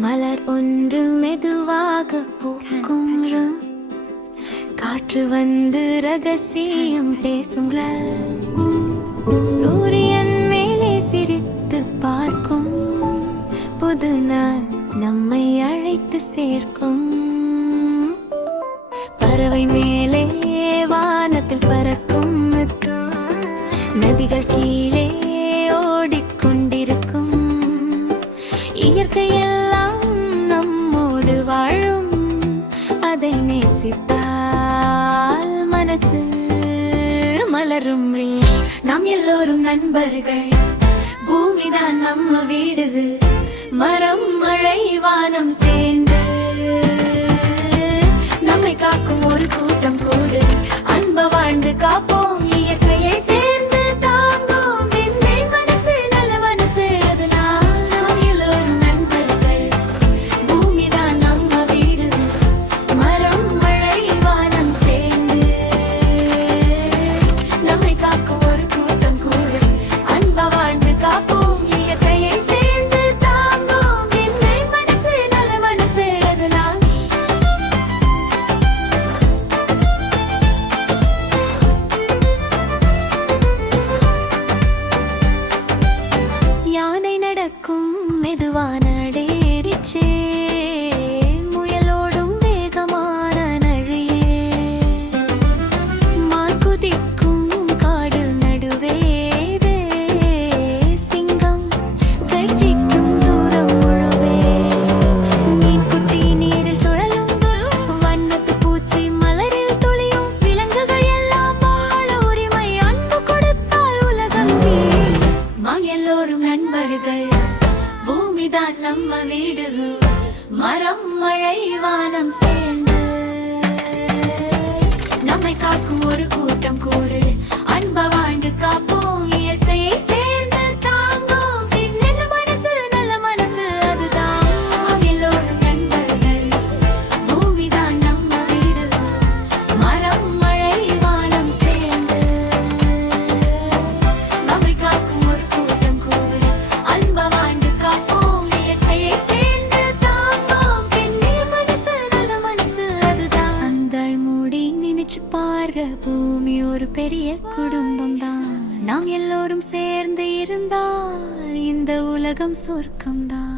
மலர் ஒன்று மெதுவாக பூக்கும் காற்று வந்து ரகசியம் பேசுங்கள சூரியன் மேலே சிரித்து பார்க்கும் புது நாள் நம்மை அழைத்து சேர்க்கும் பறவை மேலே வானத்தில் பறக்கும் நதிகள் கீழே ஓடிக்கொண்டிருக்கும் இயற்கையெல்லாம் நம்மோடு வாழும் அதை நேசித்தால் மனசு மலரும் நாம் எல்லோரும் நண்பர்கள் பூமிதான் நம்ம வீடு மரம் மழை வானம் சேர்ந்து நம்மை காக்கும் ஒரு கூட்டம் கூடு அன்ப வாழ்ந்து காப்போம் இயற்கையை சேர்ந்து தாங்கும் என்னை மனசு நல்ல மனசு அது நாம் எல்லோரும் நண்பர்கள் பூமிதான் நம்ம வீடு மரம் மழை வானம் சேர்ந்து நம்மை காக்கும் ஒரு கூட்டம் கூடு அன்ப வாழ்ந்து காப்போம் இயற்கையை சேர்ந்து தாங்கும் என்னை மனசு நல்ல மனசு அது நாம் யானை நடக்கும் மெதுவான டேரிச்சே முயலோடும் வேகமான நழியே மார்குதிக்கும் காடு நடுவேதே சிங்கம் கர்ஜிக்கும் தூரம் முழுவே மீன்குட்டி நீரில் சுழலும் வண்ணத்து பூச்சி மலரில் துளியும் விலங்குகள் எல்லாம் வாழ உரிமை அன்பு கொடுத்தால் உலகம் நாம் எல்லோரும் நண்பர்கள் பூமிதான் நம்ம வீடு மரம் மழை வானம் சேர்ந்து நம்மை காக்கும் ஒரு கூட்டம் கூடு அன்ப வாழ்ந்து காப்போம் இயற்கையை சேர்ந்து தாங்கும் நல்ல மனசு நல்ல மனசு அதுதான் நாம் எல்லோரும் நண்பர்கள் பூமிதான் நம்ம வீடு மரம் மழை வானம் சேர்ந்து நம்மை காக்கும் ஒரு கூட்டம் கூடு அன்ப வாழ்ந்து காப்போம் இயற்கையை சேர்ந்து தாங்கும் பெண்ணிய மனசு நல்ல மனசு அதுதான் அந்த மூடி நினைச்சு பாருங்க பூமி ஒரு பெரிய குடும்பம் தான் நாம் எல்லோரும் சேர்ந்து இருந்தால் இந்த உலகம் சொர்க்கம்தான்